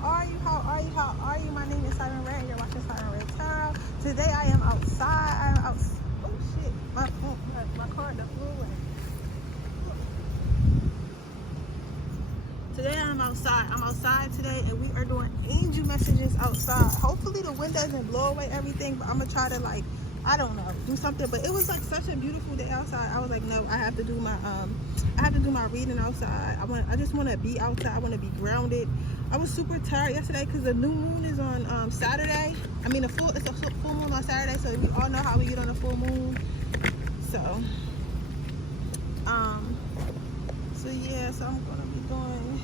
How are you? How are you? How are you? My name is Siren and you're watching Siren Tarot. Today I am outside. I'm out. Oh shit! My car that flew away. Today I'm outside. I'm outside today, and we are doing angel messages outside. Hopefully the wind doesn't blow away everything, but I'm gonna try to I don't know, do something. But it was such a beautiful day outside. I was like, no, I have to do my reading outside. I just want to be outside. I want to be grounded. I was super tired yesterday because the new moon is on Saturday. I mean, it's a full moon on Saturday, so we all know how we get on a full moon. So yeah, so I'm gonna be doing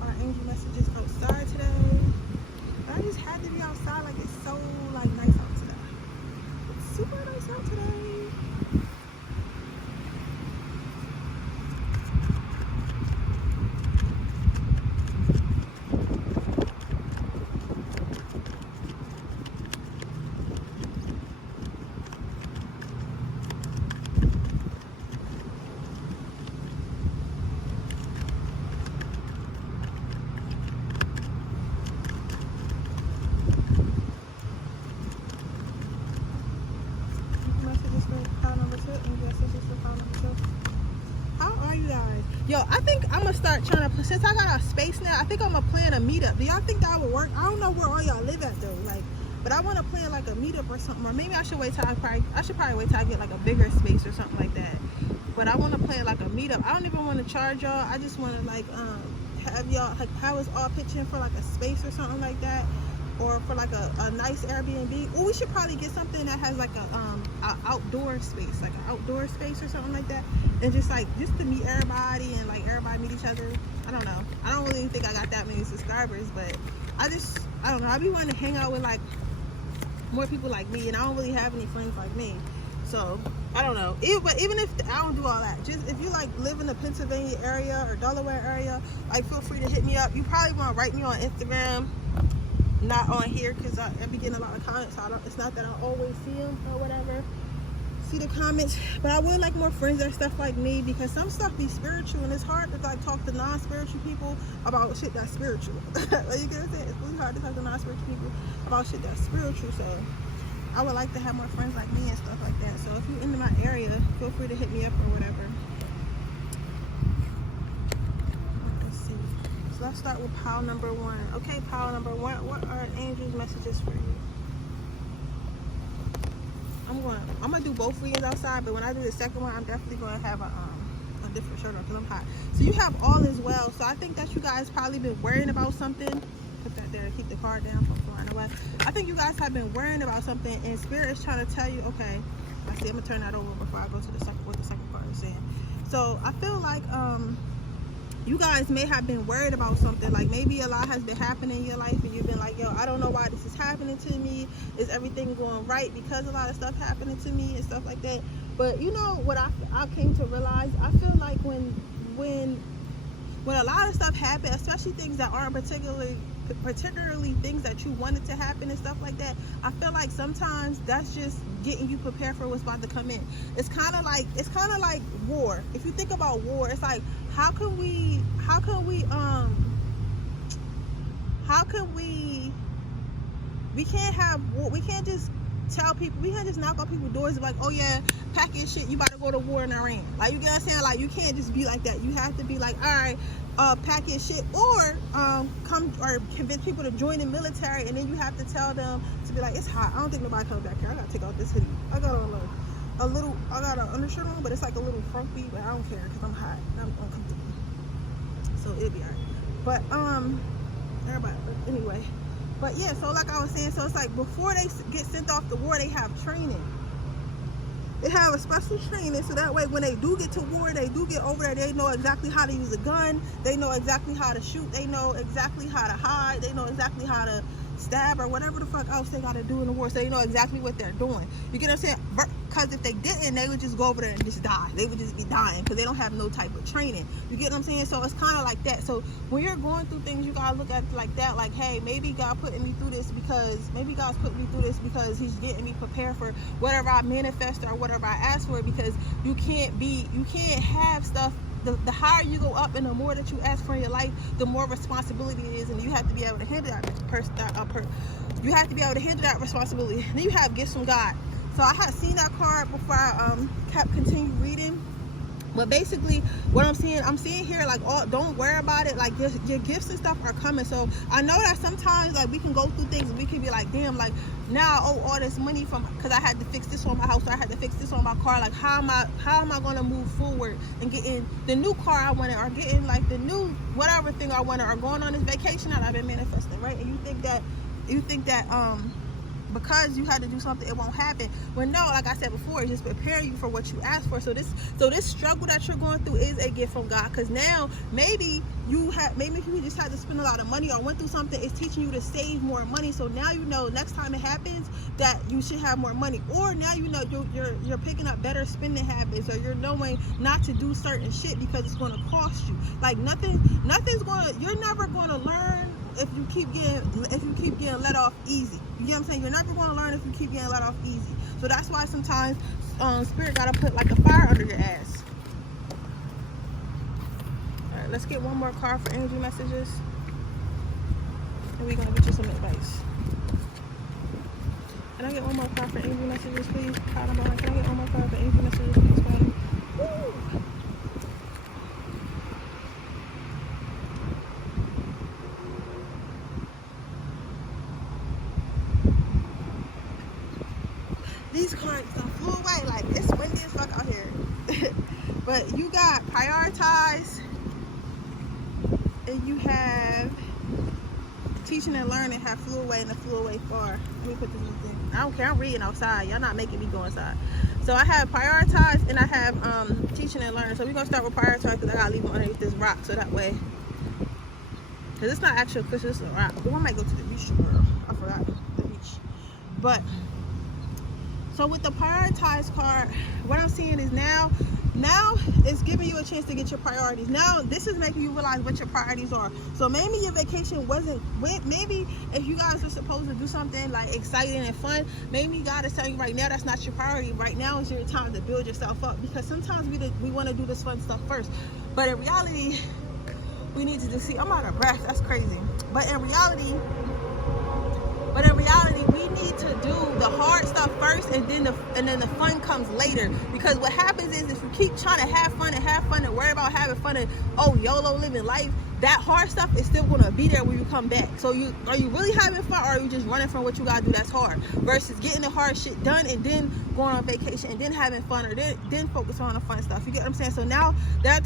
our angel messages outside today. But I just had to be outside. Like, it's so nice out today. It's super nice out today. How are you guys? Yo, I think I'm gonna start trying to, since I got our space now, I think I'm gonna plan a meetup. Do y'all think that would work? I don't know where all y'all live at though, but I want to plan like a meetup or something, or maybe I should wait till I should probably wait till I get like a bigger space or something like that. But I want to plan like a meetup. I don't even want to charge y'all. I just want to have y'all have us all pitch in for like a space or something like that, or for like a nice Airbnb. Or we should probably get something that has like a outdoor space, like an outdoor space or something like that, and just to meet everybody and everybody meet each other. I don't know. I don't really think I got that many subscribers, but I don't know. I be wanting to hang out with more people like me, and I don't really have any friends like me. So I don't know. But even if I don't do all that, just if you live in the Pennsylvania area or Delaware area, feel free to hit me up. You probably want to write me on Instagram. Not on here because I be getting a lot of comments. So it's not that I always see them or whatever. See the comments, but I would like more friends and stuff like me, because some stuff be spiritual and it's hard to talk to non-spiritual people about shit that's spiritual. You get what I'm saying? It's really hard to talk to non-spiritual people about shit that's spiritual. So I would like to have more friends like me and stuff like that. So if you're in my area, feel free to hit me up or whatever. Let's start with pile number one. Okay, pile number one. What are angels' messages for you? I'm gonna do both readings outside, but when I do the second one, I'm definitely gonna have a different shirt on because I'm hot. So you have all as well. So I think that you guys probably been worrying about something. Put that there to keep the card down from flying away. I think you guys have been worrying about something, and Spirit is trying to tell you, okay. I see. I'm gonna turn that over before I go to the second. What the second part is saying. So I feel like you guys may have been worried about something, maybe a lot has been happening in your life and you've been like, yo, I don't know why this is happening to me. Is everything going right because a lot of stuff happening to me and stuff like that? But you know what I came to realize? I feel like when a lot of stuff happens, especially things that aren't particularly things that you wanted to happen and stuff like that, I feel like sometimes that's just getting you prepared for what's about to come in. It's kind of like war. If you think about war, it's like, how can we can't have war. We can't just tell people, we can't just knock on people's doors like, oh yeah, pack your shit, you about to go to war in Iran. You get what I'm saying? You can't just be like that. You have to be like, all right, pack your shit, or come or convince people to join the military, and then you have to tell them to be like, it's hot, I don't think nobody comes back here, I gotta take off this hoodie. I got on I got an undershirt on, but it's like a little frumpy, but I don't care because I'm hot and I'm uncomfortable, so it'll be alright. But everybody, but anyway, but yeah, so like I was saying, so it's like before they get sent off to war, they have training. They have a special training, so that way when they do get to war, they do get over there, they know exactly how to use a gun, they know exactly how to shoot, they know exactly how to hide, they know exactly how to stab or whatever the fuck else they gotta do in the war, so they know exactly what they're doing. You get what I'm saying? Because if they didn't, they would just go over there and just die. They would just be dying because they don't have no type of training. You get what I'm saying? So it's kind of like that. So when you're going through things, you gotta look at it like that, like, hey, maybe God putting me through this because he's getting me prepared for whatever I manifest or whatever I ask for, because you can't have stuff the higher you go up and the more that you ask for in your life, the more responsibility it is, and you have to be able to handle that you have to be able to handle that responsibility. And then you have gifts from God. So I had seen that card before I continue reading. But basically, what I'm seeing here, like, don't worry about it. Like, your gifts and stuff are coming. So I know that sometimes, like, we can go through things and we can be like, damn, like, now I owe all this money because I had to fix this on my house, or I had to fix this on my car. Like, how am I going to move forward and getting the new car I wanted, or getting like the new whatever thing I wanted, or going on this vacation that I've been manifesting, right? And you think that because you had to do something, it won't happen. Well, no, like I said before, it's just preparing you for what you asked for. So this struggle that you're going through is a gift from God, because now maybe you just had to spend a lot of money or went through something. It's teaching you to save more money. So now you know next time it happens that you should have more money, or now you know you're picking up better spending habits, or you're knowing not to do certain shit because it's going to cost you. Like you're never going to learn if you keep getting let off easy. You know what I'm saying? You're never going to learn if you keep getting let off easy. So that's why sometimes Spirit gotta put like a fire under your ass. All right, let's get one more card for energy messages, and we're gonna get you some advice. Can I get one more card for energy messages, please? Can I get one more card for energy messages, please, Bottom? Woo! These cards flew away. Like, it's windy as fuck out here. But you got prioritize, and you have teaching and learning have flew away, and it flew away far. Let me put this in. I don't care. I'm reading outside. Y'all not making me go inside. So I have prioritize, and I have teaching and learning. So we're gonna start with prioritize, because I gotta leave them underneath this rock, so that way, because it's not actual cushion, it's a rock. But I might go to the beach tomorrow. I forgot the beach. But so with the prioritize card, what I'm seeing is now it's giving you a chance to get your priorities. Now this is making you realize what your priorities are. So maybe your vacation maybe if you guys are supposed to do something like exciting and fun, maybe God is telling you right now that's not your priority. Right now is your time to build yourself up, because sometimes we want to do this fun stuff first, but in reality we need to just see. I'm out of breath. That's crazy. But in reality we need to do the hard stuff first, and then the fun comes later. Because what happens is, if you keep trying to have fun and worry about having fun and YOLO living life, that hard stuff is still going to be there when you come back. So are you really having fun, or are you just running from what you got to do that's hard, versus getting the hard shit done and then going on vacation and then having fun, or then focus on the fun stuff? You get what I'm saying? So now they're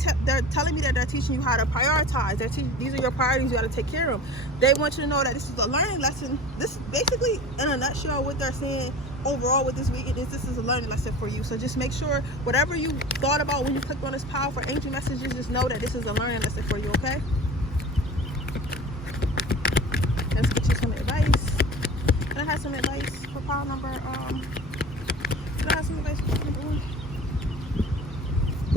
telling me that they're teaching you how to prioritize. These are your priorities. You got to take care of them. They want you to know that this is a learning lesson. This is basically, in a nutshell, what they're saying overall with this weekend is this is a learning lesson for you. So just make sure whatever you thought about when you clicked on this powerful angel messages, just know that this is a learning lesson for you, okay? Let's get you some advice. Can I have some advice for pile number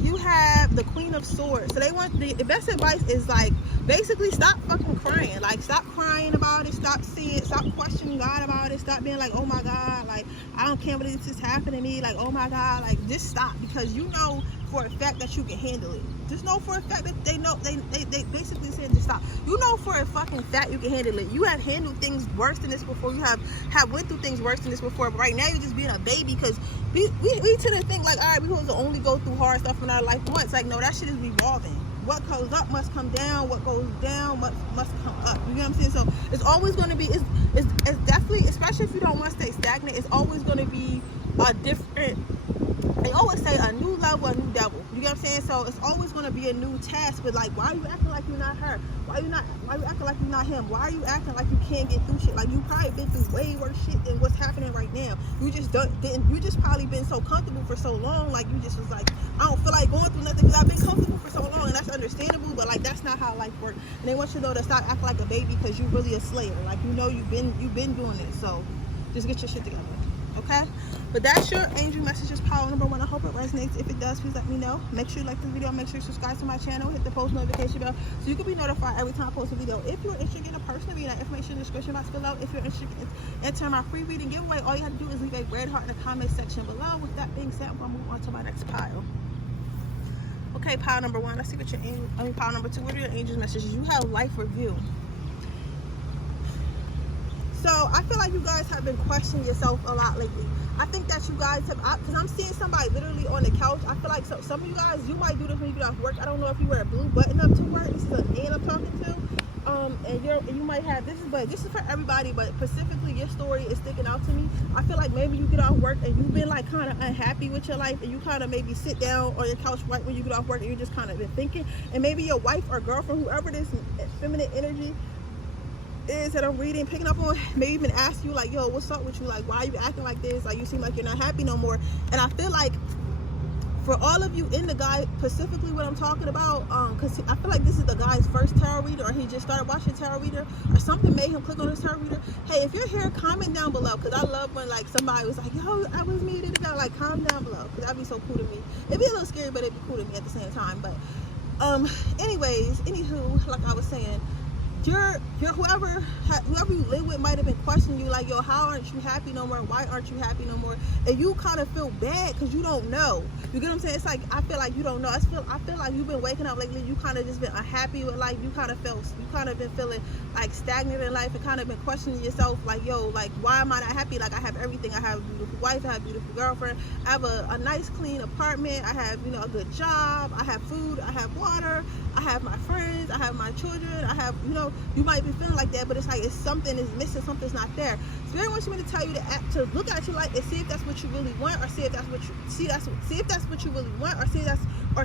you have the Queen of Swords. So they want the best advice is like, basically stop fucking crying. Like, stop crying about it. Stop questioning God about it. Stop being like, oh my God, like, I can't believe this is happening to me. Like, oh my God, like, just stop. Because you know for a fact that you can handle it. Just know for a fact that they know, they basically said just stop. You know for a fucking fact you can handle it. You have handled things worse than this before. You have went through things worse than this before. But right now you're just being a baby, because we tend to think like, all right, we're supposed to only go through hard stuff in our life once. Like, no, that shit is revolving. What goes up must come down. What goes down must come up. You know what I'm saying? So it's always going to be, it's definitely, especially if you don't want to stay stagnant, it's always going to be a different, they always say a new level, a new devil. You get what I'm saying? So it's always going to be a new task. But like, why are you acting like you're not her? Why are you acting like you're not him? Why are you acting like you can't get through shit? Like, you probably been through way worse shit than what's happening right now. You just probably been so comfortable for so long. Like, you just was like, I don't feel like going through nothing because I've been comfortable for so long, and that's understandable. But like, that's not how life works. And they want you to know to stop acting like a baby, because you're really a slayer. Like, you know you've been doing it. So just get your shit together. Okay, but that's your angel messages power number 1. I hope it resonates. If it does, please let me know. Make sure you like this video. Make sure you subscribe to my channel. Hit the post notification bell so you can be notified every time I post a video. If you're interested in a personal reading, that information in the description box below. If you're interested in entering my free reading giveaway, all you have to do is leave a red heart in the comment section below. With that being said, I'm gonna move on to my next pile. Okay, pile number 1. Let's see what your angel, pile number 2. What are your angels' messages? You have life review. So I feel like you guys have been questioning yourself a lot lately. I think that you guys have, because I'm seeing somebody literally on the couch. I feel like some of you guys, you might do this when you get off work. I don't know if you wear a blue button up to work. This is an man I'm talking to. And you might have, this is for everybody, but specifically your story is sticking out to me. I feel like maybe you get off work and you've been like kind of unhappy with your life, and you kind of maybe sit down on your couch right when you get off work and you just kind of been thinking, and maybe your wife or girlfriend, whoever this feminine energy is that I'm reading, picking up on, maybe even ask you like, yo, what's up with you? Like, why are you acting like this? Like, you seem like you're not happy no more. And I feel like for all of you in the guy, specifically what I'm talking about, because I feel like this is the guy's first tarot reader, or he just started watching tarot reader, or something made him click on his tarot reader. Hey, if you're here, comment down below, because I love when like somebody was like, yo, I was me, like, comment down below, because that'd be so cool to me. It'd be a little scary, but it'd be cool to me at the same time. But anywho, like I was saying, whoever you live with might have been questioning you like, yo, how aren't you happy no more? Why aren't you happy no more? And you kind of feel bad because you don't know. You get what I'm saying? It's like, I feel like you don't know. I feel like you've been waking up lately. You kind of just been unhappy with life. You kind of been feeling like stagnant in life, and kind of been questioning yourself like, yo, like, why am I not happy? Like, I have everything. I have a beautiful wife. I have a beautiful girlfriend. I have a nice, clean apartment. I have, a good job. I have food. I have water. I have my friends. I have my children. I have, you might be feeling like that, but it's like something is missing, something's not there. Spirit wants me to tell you to look at your life and see if that's what you really want, or see if that's what you really want, or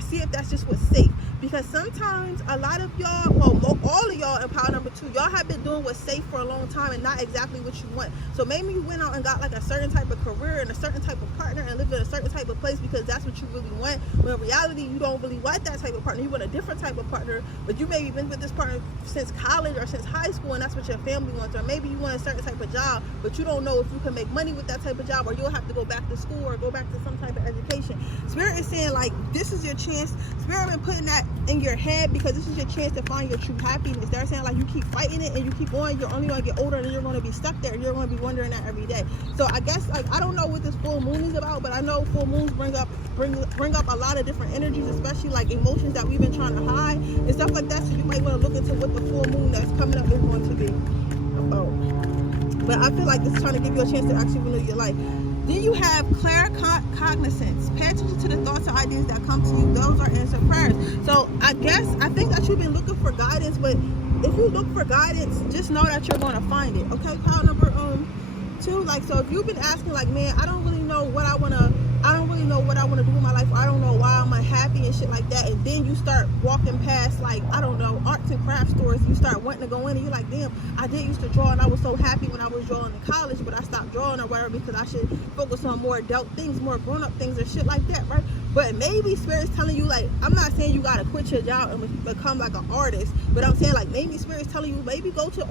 see if that's just what's safe. Because sometimes a lot of y'all, well, all of y'all in pile number 2, y'all have been doing what's safe for a long time and not exactly what you want. So maybe you went out and got like a certain type of career and a certain type of partner and lived in a certain type of place because that's what you really want. When in reality, you don't really want that type of partner. You want a different type of partner, but you maybe been with this partner since college or since high school, and that's what your family wants. Or maybe you want a certain type of job, but you don't know if you can make money with that type of job, or you'll have to go back to school or go back to some type of education. Spirit is saying like, this is your chance. Spirit been putting that in your head because this is your chance to find your true happiness. They're saying like, you keep fighting it and you keep going, you're only going to get older and you're going to be stuck there. You're going to be wondering that every day. So I guess, like, I don't know what this full moon is about, but I know full moons bring up a lot of different energies, especially like emotions that we've been trying to hide and stuff like that. So you might want to look into what the full moon that's coming up is going to be. But I feel like this is trying to give you a chance to actually renew your life. Then you have clear cognizance. Pay attention to the thoughts and ideas that come to you. Those are answered prayers. So I think that you've been looking for guidance, but if you look for guidance, just know that you're going to find it. Okay, pile number 2. Like, so if you've been asking like, man, I don't really know what I want to do with my life, or I don't know why I'm unhappy and shit like that, and then you start walking past, like, I don't know, arts and craft stores, you start wanting to go in and you're like, damn, I did used to draw and I was so happy when I was drawing in college, but I stopped drawing or whatever because I should focus on more adult things, more grown-up things and shit like that, right? But maybe Spirit's telling you, like, I'm not saying you gotta quit your job and become like an artist, but I'm saying like, maybe Spirit's telling you, maybe go to an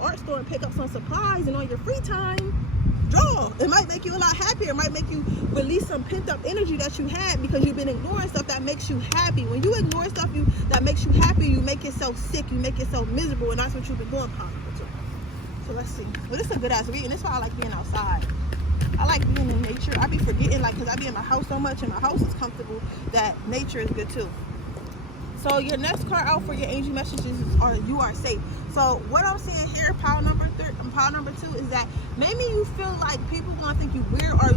art store and pick up some supplies, and on your free time, draw. It might make you a lot happier. It might make you release some pent-up energy that you had because you've been ignoring stuff that makes you happy. When you ignore stuff that makes you happy, you make yourself sick, you make yourself miserable, and that's what you've been doing. So let's see. Well, this is a good ass reading. This is why I like being outside. I like being in nature. I be forgetting, like, because I be in my house so much and my house is comfortable, that nature is good too. So your next card out for your angel messages are you are safe. So what I'm saying here, pile number 2, is that maybe you feel like people gonna think you weird, or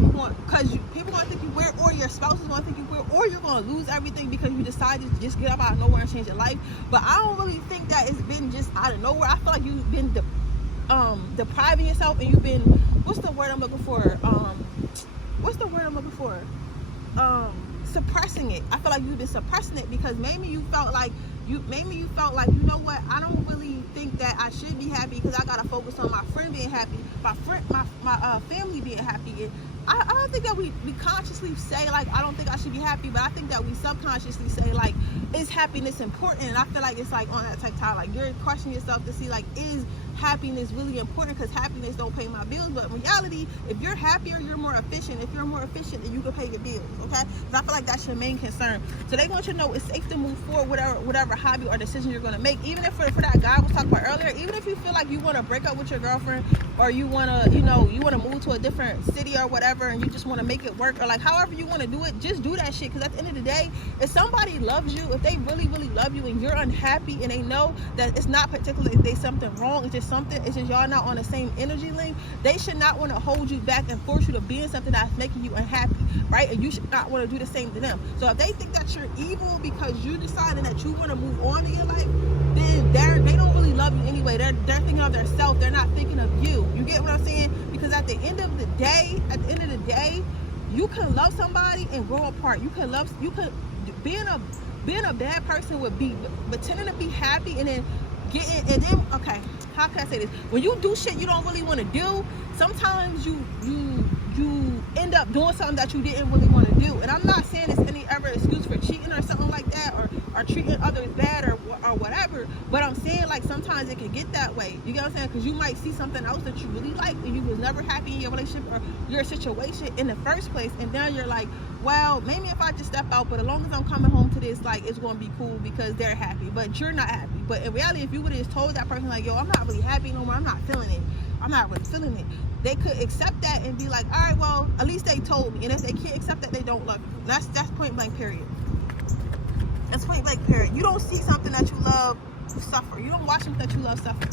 people gonna think you weird, or your spouse is gonna think you weird, or you're gonna lose everything because you decided to just get up out of nowhere and change your life. But I don't really think that it's been just out of nowhere. I feel like you've been depriving yourself, and you've been, what's the word I'm looking for? Suppressing it. I feel like you've been suppressing it because maybe you felt like, you know what, I don't really think that I should be happy because I gotta focus on my friend being happy, my family being happy. And I don't think that we consciously say like, I don't think I should be happy, but I think that we subconsciously say like, is happiness important? And I feel like it's like on that type of time, like you're questioning yourself to see like, is happiness really important because happiness don't pay my bills. But in reality, if you're happier, you're more efficient. If you're more efficient, then you can pay your bills, okay? Because I feel like that's your main concern. So they want you to know it's safe to move forward whatever hobby or decision you're going to make. Even if for that guy I was talking about earlier, even if you feel like you want to break up with your girlfriend, or you want to, you want to move to a different city or whatever, and you just want to make it work, or like however you want to do it, just do that shit. Because at the end of the day, if somebody loves you, if they really, really love you and you're unhappy and they know that it's not particularly if there's something wrong, it's just y'all not on the same energy link, they should not want to hold you back and force you to be in something that's making you unhappy, right? And you should not want to do the same to them. So if they think that you're evil because you decided that you want to move on in your life, then they don't really love you anyway. They're thinking of themselves. They're not thinking of you. You get what I'm saying? Because at the end of the day, you can love somebody and grow apart. Being a bad person would be pretending to be happy and then okay, how can I say this? When you do shit you don't really want to do, sometimes you end up doing something that you didn't really want to do. And I'm not saying it's any ever excuse for cheating or something like that, or treating others bad or whatever, but I'm saying like sometimes it can get that way. You get what I'm saying? Because you might see something else that you really like and you was never happy in your relationship or your situation in the first place, and now you're like, well, maybe if I just step out, but as long as I'm coming home to this, like, it's going to be cool because they're happy, but you're not happy. But in reality, if you would have just told that person like, yo, I'm not really happy no more, I'm not feeling it, I'm not really feeling it, they could accept that and be like, all right, well, at least they told me. And if they can't accept that, they don't love you. That's point blank period. That's point blank period. You don't see something that you love, you suffer. You don't watch something that you love suffer.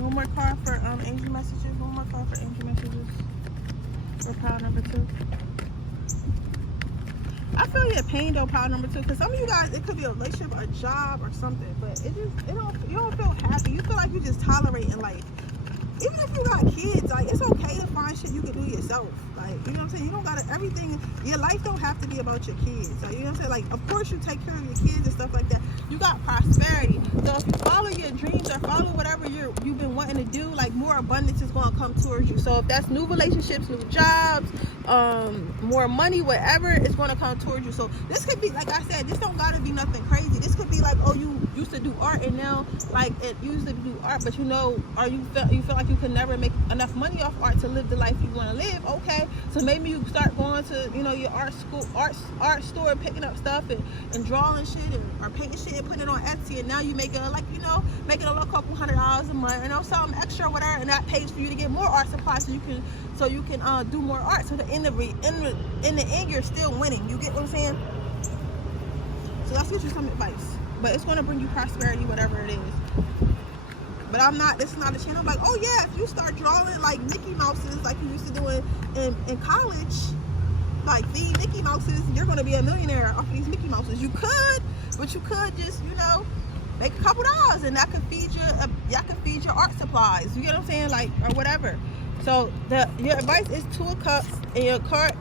One more card for angel messages. One more card for angel messages for pile number 2. I feel your pain though, pile number 2, because some of you guys, it could be a relationship, a job, or something, but you don't feel happy. You feel like you just tolerating life. Even if you got kids, like, it's okay to find shit you can do yourself. Like, you know what I'm saying? You don't gotta, everything, your life don't have to be about your kids. Like, you know what I'm saying? Like, of course you take care of your kids and stuff like that. You got prosperity. So if you follow your dreams or follow whatever you've been wanting to do, like, more abundance is gonna come towards you. So if that's new relationships, new jobs, more money, whatever, it's gonna come towards you. So this could be, like I said, this don't gotta be nothing crazy. This could be like, oh, you used to do art and now, like, it used to do art, but you feel like you can never make enough money off art to live the life you want to live. Okay, so maybe you start going to, your art store and picking up stuff and drawing shit or painting shit and putting it on Etsy, and now you make making a little couple $100 a month, something extra or whatever, and that pays for you to get more art supplies so you can do more art. So in the end you're still winning. You get what I'm saying? So let's get you some advice, but it's going to bring you prosperity, whatever it is. But this is not a channel like, oh yeah, if you start drawing like Mickey Mouses like you used to do in college, like these Mickey Mouses, you're going to be a millionaire off of these Mickey Mouses. You could, but you could just, make a couple dollars, and that could feed your art supplies. You get what I'm saying? Like, or whatever. So your advice is 2 of Cups, and your card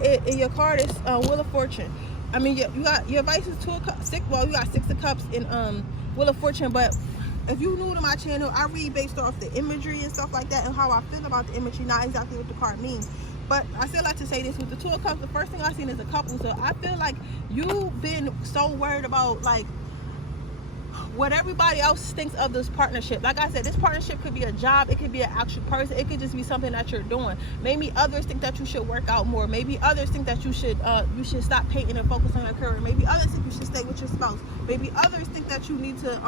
is Wheel of Fortune. I mean, you got your advice is 2 of Cups. You got 6 of Cups in Wheel of Fortune, but if you new to my channel, I read based off the imagery and stuff like that and how I feel about the imagery, not exactly what the card means. But I still like to say this, with the 2 of Cups, the first thing I seen is a couple. So I feel like you've been so worried about like what everybody else thinks of this partnership. Like I said, this partnership could be a job, it could be an actual person, it could just be something that you're doing. Maybe others think that you should work out more. Maybe others think that you should stop painting and focus on your career. Maybe others think you should stay with your spouse. Maybe others think that you need to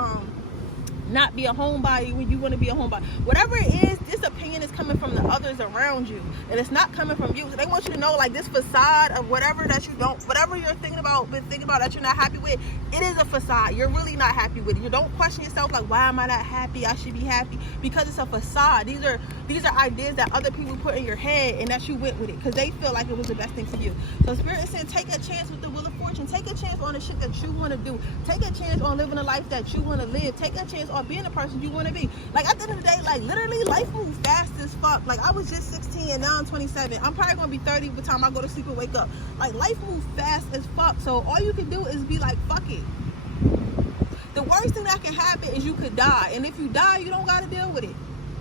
not be a homebody when you want to be a homebody. Whatever it is, this opinion is coming from the others around you, and it's not coming from you. So they want you to know, like, this facade of whatever you're thinking about that you're not happy with, it is a facade. You're really not happy with it. You don't question yourself like, why am I not happy? I should be happy, because it's a facade. These are ideas that other people put in your head and that you went with it because they feel like it was the best thing for you. So Spirit is saying, take a chance with the Wheel of Fortune. fortune. Take a chance on the shit that you want to do. Take a chance on living a life that you want to live. Take a chance on being the person you want to be. Like, at the end of the day, like, literally, life moves fast as fuck. Like, I was just 16 and now I'm 27. I'm probably going to be 30 by the time I go to sleep and wake up. Like, life moves fast as fuck. So all you can do is be like, fuck it. The worst thing that can happen is you could die. And if you die, you don't got to deal with it.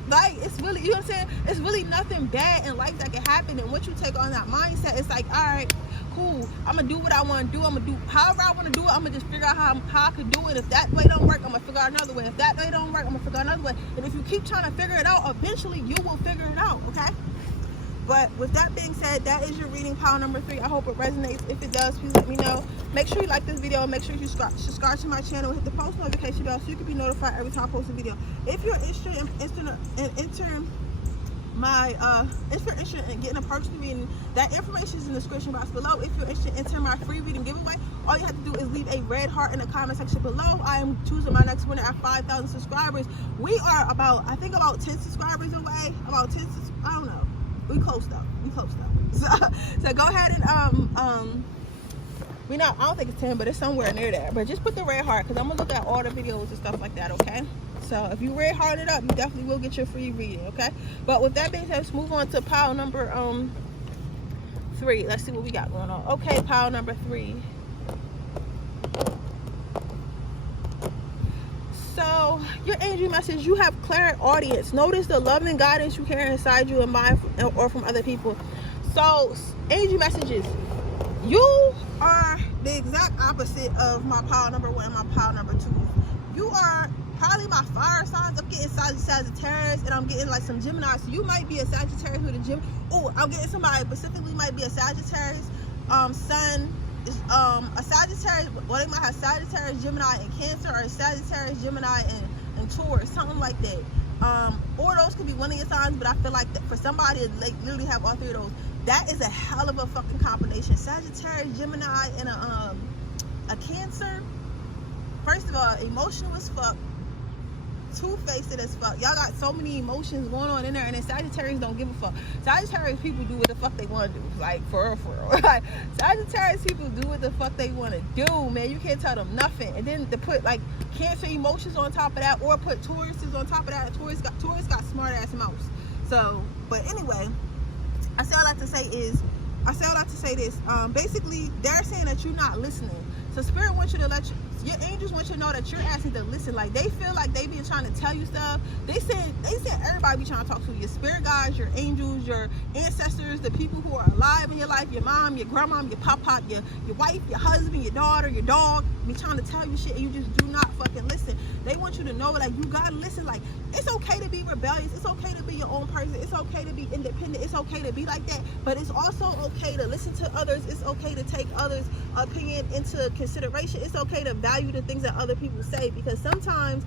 Like, it's really, you know what I'm saying? It's really nothing bad in life that can happen. And once you take on that mindset, it's like, all right, cool. I'm going to do what I want to do. I'm going to do however I want to do it. I'm going to just figure out how I could do it. If that way don't work, I'm going to figure out another way. If that way don't work, I'm going to figure out another way. And if you keep trying to figure it out, eventually you will figure it out, okay? But with that being said, that is your reading pile number 3. I hope it resonates. If it does, please let me know. Make sure you like this video. Make sure you subscribe to my channel. Hit the post notification bell so you can be notified every time I post a video. If you're interested in entering in getting a personal reading, that information is in the description box below. If you're interested in entering my free reading giveaway, all you have to do is leave a red heart in the comment section below. I am choosing my next winner at 5,000 subscribers. We are about 10 subscribers away. I don't know. We close though. So go ahead and I don't think it's 10, but it's somewhere near there. But just put the red heart, because I'm gonna look at all the videos and stuff like that, okay? So if you red heart it up, you definitely will get your free reading, okay? But with that being said, let's move on to pile number 3. Let's see what we got going on. Okay, pile number 3. So your angel message, you have clairaudience. Notice the love and guidance you carry inside you and mind or from other people. So angel messages, you are the exact opposite of my pile number 1 and my pile number 2. You are probably my fire signs. I'm getting Sagittarius, and I'm getting like some Gemini. So you might be a Sagittarius with a Gem. Oh, I'm getting somebody specifically might be a Sagittarius sun. A Sagittarius, well, they might have Sagittarius, Gemini, and Cancer, or Sagittarius, Gemini, and Taurus, something like that. Or those could be one of your signs, but I feel like that for somebody to like literally have all 3 of those, that is a hell of a fucking combination. Sagittarius, Gemini, and a Cancer. First of all, emotional as fuck, two-faced as fuck. Y'all got so many emotions going on in there, and then Sagittarius don't give a fuck. Sagittarius people do what the fuck they want to do, like for real. Like, Sagittarius people do what the fuck they want to do, man. You can't tell them nothing. And then to put like Cancer emotions on top of that, or put Tauruses on top of that. Taurus got smart ass mouths. So, but anyway, I say all that to say this. Basically, they're saying that you're not listening. So Spirit wants you to your angels want you to know that you're asking to listen. Like, they feel like they be trying to tell you stuff. They said everybody be trying to talk to you. Your spirit guides, your angels, your ancestors, the people who are alive in your life, your mom, your grandma, your pop, your wife, your husband, your daughter, your dog, be trying to tell you shit, and you just do not fucking listen. They want you to know, like, you gotta listen. Like, it's okay to be rebellious. It's okay to be your own person. It's okay to be independent. It's okay to be like that. But it's also okay to listen to others. It's okay to take others' opinion into consideration. It's okay to value the things that other people say, because sometimes